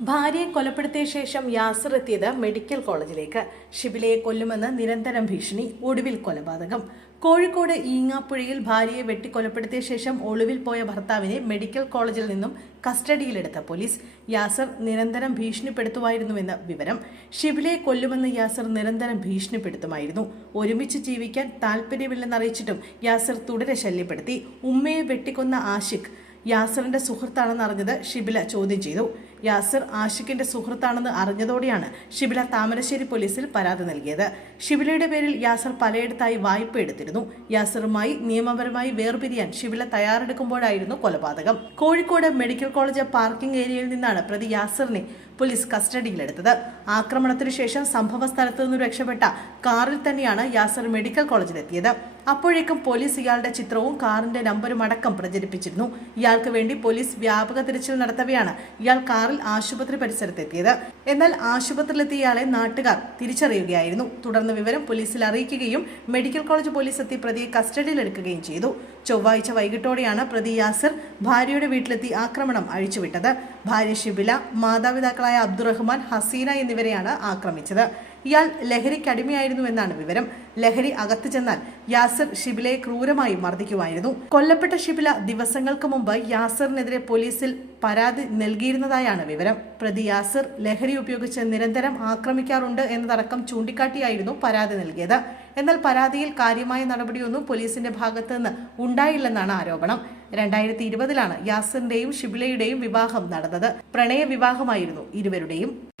ഭാര്യയെ കൊലപ്പെടുത്തിയ ശേഷം യാസർ എത്തിയത് മെഡിക്കൽ കോളേജിലേക്ക്. ഷിബിലയെ കൊല്ലുമെന്ന് നിരന്തരം ഭീഷണി, ഒടുവിൽ കൊലപാതകം. കോഴിക്കോട് ഈങ്ങാപ്പുഴയിൽ ഭാര്യയെ വെട്ടിക്കൊലപ്പെടുത്തിയ ശേഷം ഒളിവിൽ പോയ ഭർത്താവിനെ മെഡിക്കൽ കോളേജിൽ നിന്നും കസ്റ്റഡിയിലെടുത്ത പോലീസ്. യാസർ നിരന്തരം ഭീഷണിപ്പെടുത്തുമായിരുന്നുവെന്ന് വിവരം. ഷിബിലയെ കൊല്ലുമെന്ന് യാസർ നിരന്തരം ഭീഷണിപ്പെടുത്തുമായിരുന്നു. ഒരുമിച്ച് ജീവിക്കാൻ താല്പര്യമില്ലെന്നറിയിച്ചിട്ടും യാസർ തുടരെ ശല്യപ്പെടുത്തി. ഉമ്മയെ വെട്ടിക്കൊന്ന ആഷിഖ് യാസറിന്റെ സുഹൃത്താണെന്ന് അറിഞ്ഞത് ഷിബില ചോദ്യം ചെയ്തു. യാസർ ആഷിഖിന്റെ സുഹൃത്താണെന്ന് അറിഞ്ഞതോടെയാണ് ഷിബില താമരശ്ശേരി പോലീസിൽ പരാതി നൽകിയത്. ഷിബിലയുടെ പേരിൽ യാസർ പലയിടത്തായി വായ്പ എടുത്തിരുന്നു. യാസറുമായി നിയമപരമായി വേർപിരിയാൻ ഷിബില തയ്യാറെടുക്കുമ്പോഴായിരുന്നു കൊലപാതകം. കോഴിക്കോട് മെഡിക്കൽ കോളേജ് പാർക്കിംഗ് ഏരിയയിൽ നിന്നാണ് പ്രതി യാസറിനെ പോലീസ് കസ്റ്റഡിയിലെടുത്തത്. ആക്രമണത്തിനു ശേഷം സംഭവ സ്ഥലത്തു നിന്നും രക്ഷപ്പെട്ട കാറിൽ തന്നെയാണ് യാസർ മെഡിക്കൽ കോളേജിലെത്തിയത്. അപ്പോഴേക്കും പോലീസ് ഇയാളുടെ ചിത്രവും കാറിന്റെ നമ്പരും അടക്കം പ്രചരിപ്പിച്ചിരുന്നു. ഇയാൾക്ക് വേണ്ടി പോലീസ് വ്യാപക തിരച്ചിൽ നടത്തവെയാണ് ഇയാൾ കാറിൽ ആശുപത്രി പരിസരത്തെത്തിയത്. എന്നാൽ ആശുപത്രിയിലെത്തിയ ഇയാളെ നാട്ടുകാർ തിരിച്ചറിയുകയായിരുന്നു. തുടർന്ന് വിവരം പോലീസിൽ അറിയിക്കുകയും മെഡിക്കൽ കോളേജ് പോലീസ് എത്തി പ്രതിയെ കസ്റ്റഡിയിലെടുക്കുകയും ചെയ്തു. ചൊവ്വാഴ്ച വൈകിട്ടോടെയാണ് പ്രതി യാസർ ഭാര്യയുടെ വീട്ടിലെത്തി ആക്രമണം അഴിച്ചുവിട്ടത്. ഭാര്യ ഷിബില, മാതാപിതാക്കളായ അബ്ദുറഹ്മാൻ, ഹസീന എന്നിവരെയാണ് ആക്രമിച്ചത്. ഇയാൾ ലഹരിക്കടിമയായിരുന്നുവെന്നാണ് വിവരം. ലഹരി അകത്തു ചെന്നാൽ യാസർ ഷിബിലയെ ക്രൂരമായി മർദ്ദിക്കുമായിരുന്നു. കൊല്ലപ്പെട്ട ഷിബില ദിവസങ്ങൾക്ക് മുമ്പ് യാസറിനെതിരെ പോലീസിൽ പരാതി നൽകിയിരുന്നതായാണ് വിവരം. പ്രതി യാസർ ലഹരി ഉപയോഗിച്ച് നിരന്തരം ആക്രമിക്കാറുണ്ട് എന്നതടക്കം ചൂണ്ടിക്കാട്ടിയായിരുന്നു പരാതി നൽകിയത്. എന്നാൽ പരാതിയിൽ കാര്യമായ നടപടിയൊന്നും പോലീസിന്റെ ഭാഗത്ത് നിന്ന് ഉണ്ടായില്ലെന്നാണ് ആരോപണം. 2020 യാസറിന്റെയും ഷിബിലയുടെയും വിവാഹം നടന്നത്. പ്രണയ വിവാഹമായിരുന്നു ഇരുവരുടെയും.